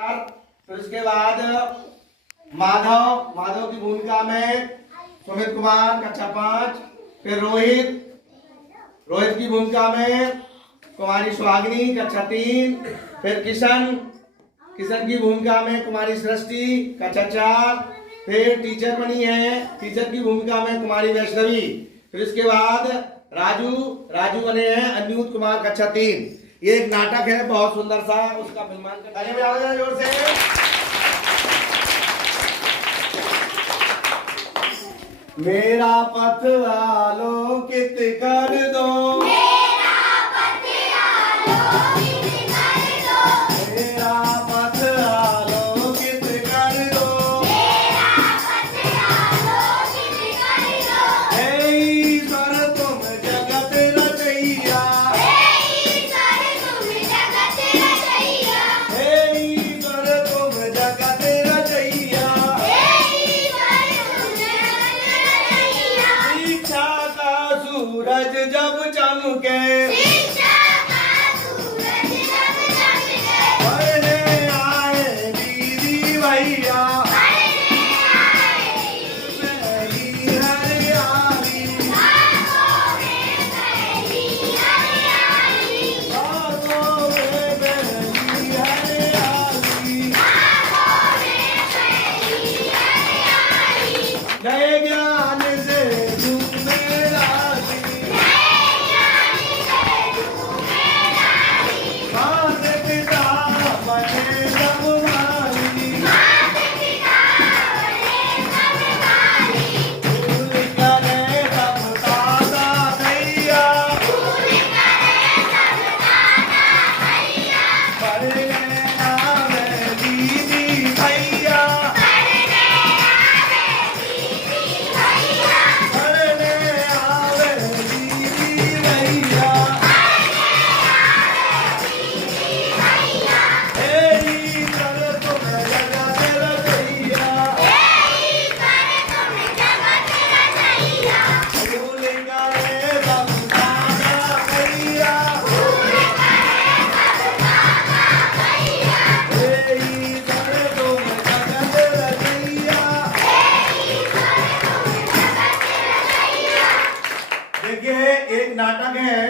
फिर उसके बाद माधव की भूमिका में सुमित कुमार कक्षा 5। फिर रोहित की भूमिका में कुमारी सुहागिनी कक्षा 3। फिर किशन की भूमिका में कुमारी सृष्टि कक्षा 4। फिर टीचर बनी है, टीचर की भूमिका में कुमारी वैष्णवी। फिर इसके बाद राजू बने हैं अनिरुद्ध कुमार कक्षा 3। ये एक नाटक है बहुत सुंदर सा, उसका फिल्मांकन ताली बजाओ जोर से। मेरा पथ आलोकित कर दो, मेरा पथ आलोकित कर दो, मेरा पथ आलोकित कर दो, मेरा पथ आलोकित कर दो। हे ईश्वर तुम जगत रचैया, हे ईश्वर तुम जगत रचैया, हे ईश्वर तुम जगत रचैया, सूरज जब चमके, शिक्षा का सूरज जब चमके, पढ़ने आए दीदी भैया, पढ़ने आए पहली हरियाली, बागों में पहली हरियाली, बागों में पहली हरियाली, बागों में पहली हरियाली। नए ज्ञान से एक नाटक है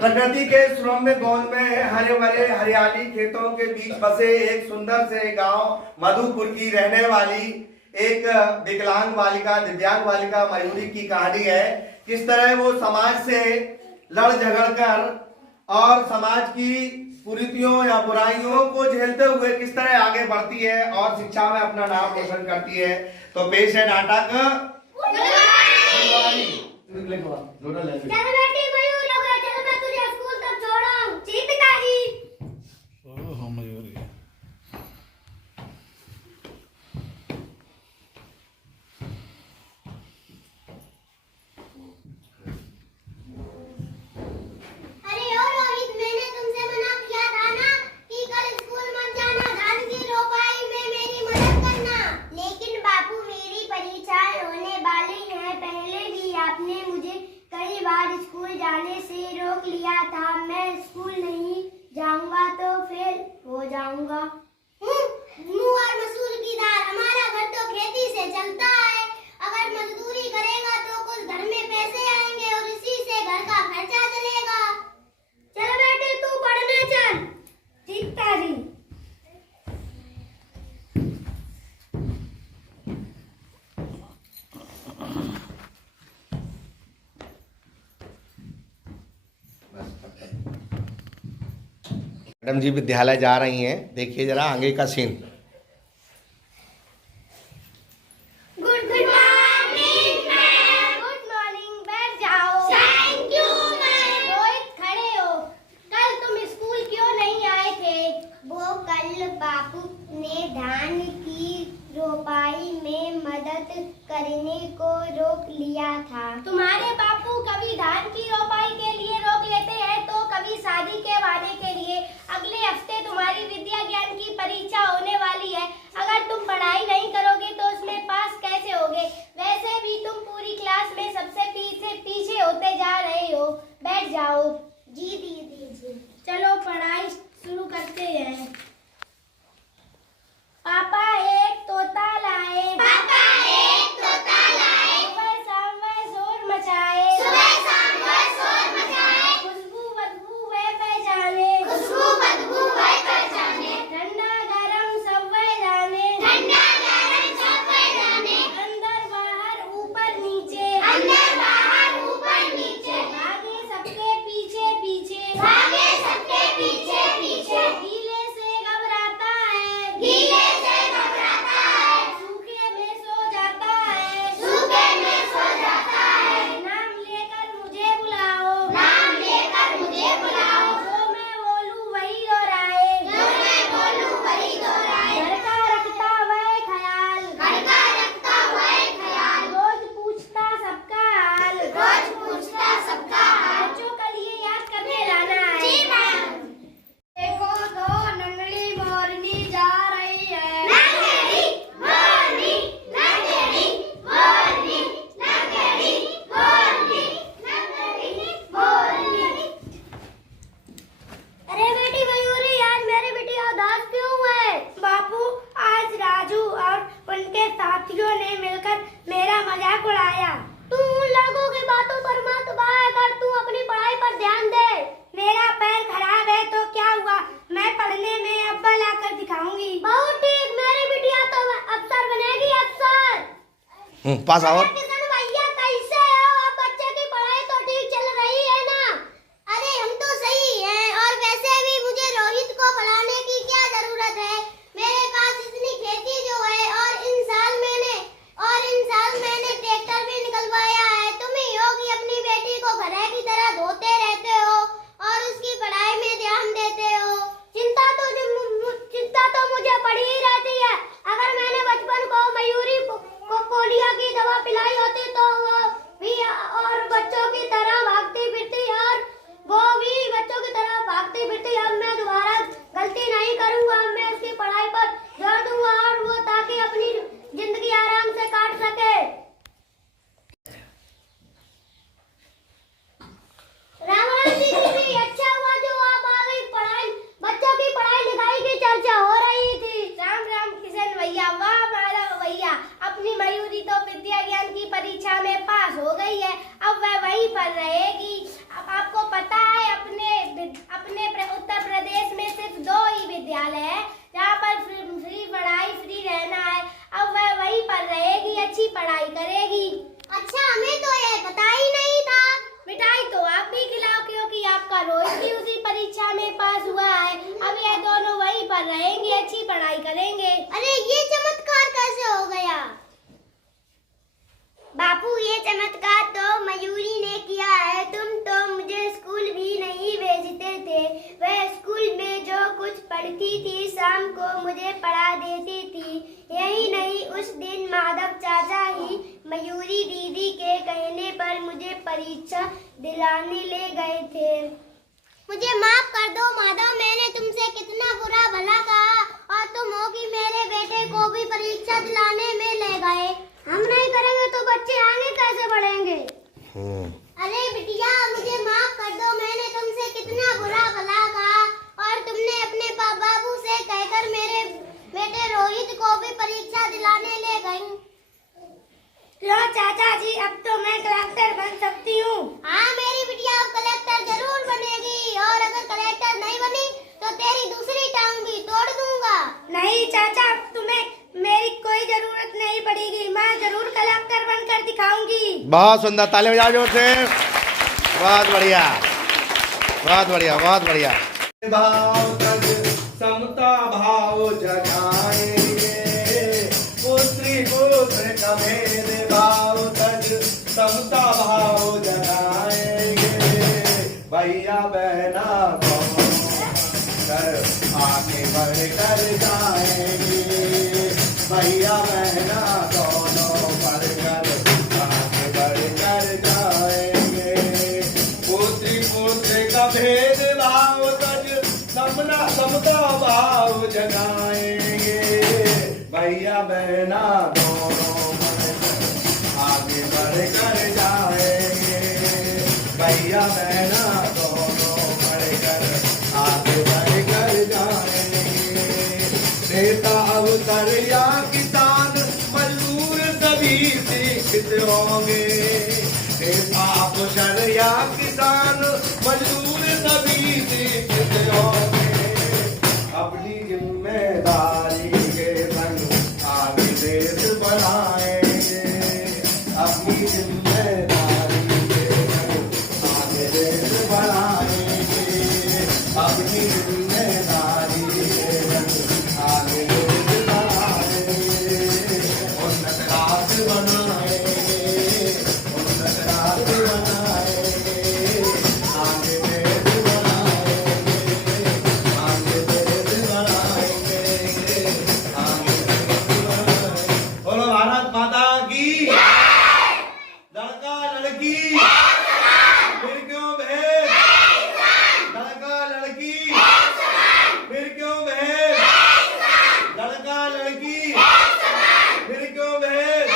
प्रकृति के सुरम्य गोंद में हरे भरे हरियाली खेतों के बीच बसे एक सुंदर से गांव मधुपुर की रहने वाली एक विकलांग बालिका दिव्यांग बालिका मयूरी की कहानी है। किस तरह वो समाज से लड़ झगड़ कर और समाज की कुरीतियों या बुराइयों को झेलते हुए किस तरह आगे बढ़ती है और शिक्षा में अपना नाम रोशन करती है। तो पेश है नाटक स्कूल जाने से रोक लिया था। मैं स्कूल नहीं जाऊंगा तो फेल हो जाऊंगा। मुँह और मसूर की दाल, हमारा घर तो खेती से चलता है। अगर मजदूरी करेगा तो कुछ घर में पैसे आएंगे और इसी से घर का खर्चा चलेगा। चल बेटे तू पढ़ने चल। ठीक तारी। मैडम जी विद्यालय जा रही हैं, देखिए जरा आगे का scene. Good morning ma'am. Good morning, बैठ जाओ। Thank you ma'am. रोहित खड़े हो। कल तुम स्कूल क्यों नहीं आए थे? वो कल बापू ने धान की रोपाई में मदद करने को रोक लिया था। तुम्हारे बापू कभी धान की रोपाई के लिए रोक लेते हैं तो कभी शादी के वादे के लिए। अगले हफ्ते तुम्हारी विद्या ज्ञान की परीक्षा होने वाली है। अगर तुम पढ़ाई नहीं करोगे तो उसमें पास कैसे होगे? वैसे भी तुम पूरी क्लास में सबसे पीछे होते जा रहे हो। बैठ जाओ। जी दीदी जी। चलो पढ़ाई शुरू करते हैं। दिखाऊंगी। बहुत ठीक, मेरी बिटिया तो अफसर बनेगी, अफसर। पास आओ। किशन भैया कैसे हो आप? बच्चे की पढ़ाई तो ठीक चल रही है ना? अरे हम तो सही हैं, और वैसे भी मुझे रोहित को पढ़ाने की क्या जरूरत है? मेरे पास इतनी खेती जो है, और इन साल मैंने ट्रैक्टर भी निकलवाया है। तुम ही हो कि अपनी बेटी को घर की तरह धोते रहते हो और उसकी पढ़ाई में ध्यान देते हो। चिंता तो मुझे पड़ी ही रहती है। अगर मैंने बचपन को मयूरी को पोलियो की दवा पिलाई होती तो वो भी और बच्चों की तरह भागती फिरती, और वो भी बच्चों की तरह भागती फिरती। अब मैं दोबारा गलती नहीं करूंगा। अब मैं उसकी पढ़ाई पर जोर दूंगा, और वो ताकि अपनी जिंदगी आराम से काट सके। राम राम दीदी, अच्छा हुआ जो आप आ गई। बच्चों की पढ़ाई लिखाई की चर्चा हो रही थी। राम राम किशन भैया, वाह माधव भैया, अपनी मयूरी तो विद्या ज्ञान की परीक्षा में पास हो गई है। अब वह वहीं पर रहेगी। अब आपको पता है अपने उत्तर प्रदेश में सिर्फ 2 ही विद्यालय है जहाँ पर फ्री पढ़ाई, फ्री रहना है। अब वह वहीं पर रहेगी, अच्छी पढ़ाई करेगी। अच्छा, हमें तो ये पता ही नहीं था। मिठाई तो आप भी खिलाओ, क्योंकि आपका रोहित भी उसी परीक्षा में पास हुआ है। अब ये दोनों वहीं पर रहेंगे, अच्छी पढ़ाई करेंगे। अरे ये चमत्कार कैसे हो गया? बापू, ये चमत्कार तो मयूरी ने किया है। तुम तो मुझे स्कूल भी नहीं भेजते थे। वह स्कूल में जो कुछ पढ़ती थी शाम को मुझे पढ़ा देती थी। यही नहीं, उस दिन माधव चाचा ही मयूरी दीदी के कहने पर मुझे परीक्षा दिलाने ले गए थे। मुझे माफ कर दो माधव, मैंने तुमसे कितना बुरा भला कहा, और तुम हो कि मेरे बेटे को भी परीक्षा दिलाने में ले गए। हम नहीं करेंगे तो बच्चे आगे कैसे बढ़ेंगे? अरे बिटिया, मुझे माफ कर दो, मैंने तुमसे कितना बुरा भला कहा, और तुमने अपने बाबू से कहकर मेरे बेटे रोहित को भी परीक्षा दिलाने ले गई। लो चाचा जी, अब तो मैं कलेक्टर बन सकती हूँ। हाँ मेरी बिटिया, अब कलेक्टर जरूर बनेगी, और अगर कलेक्टर नहीं बनी तो तेरी दूसरी टांग भी तोड़ दूंगा। नहीं चाचा, तुम्हें मेरी कोई जरूरत नहीं पड़ेगी, मैं जरूर कलेक्टर बनकर दिखाऊंगी। बहुत सुंदर, ताली बजाओ जोर से। बहुत बढ़िया, बहुत बढ़िया, बहुत बढ़िया। भाव तक समता भाव जगाएंगे, पुत्री पुत्र का भेद भाव तक समता भाव जगाएंगे। भैया बहना कर आगे बढ़ कर जाएंगे। भैया बहना दोनों बढ़कर आगे बढ़कर जाएंगे। पुत्री पुत्र का भेद भाव तक समता भाव जगाएंगे। भैया बहना दोनों बढ़कर आगे बढ़कर जाएंगे। भैया बहना दोनों बढ़कर आगे बढ़कर जाएंगे। नेता अवसर या किसान मजदूर सभी शिक्षित होंगे। नेता अवसर या किसान मजदूर सभी शिक्षित होंगे। अपनी जिम्मेदारी के संग आगे देश बनाएंगे। अपनी जिम्मेदारी के संग आगे देश बनाएंगे। अपनी जिम्मेदारी के संग आगे देश बनाएंगे। उन्नत राष्ट्र बनाएंगे, उन्नत राष्ट्र बनाएंगे। आगे देश बनाएंगे, आगे देश बनाएंगे, आगे देश बनाएंगे। बोलो भारत माता की। लड़का लड़की फिर क्यों भेद? लड़का लड़की फिर क्यों भेद? लड़का लड़की फिर क्यों भेद?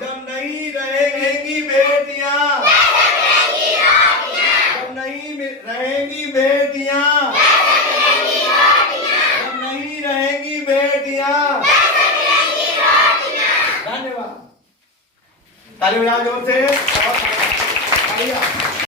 जब नहीं रहेंगी बेटियां, जब नहीं रहेंगी बेटियां, जब नहीं रहेंगी बेटियां। धन्यवाद, ताली बजाओ जोर से।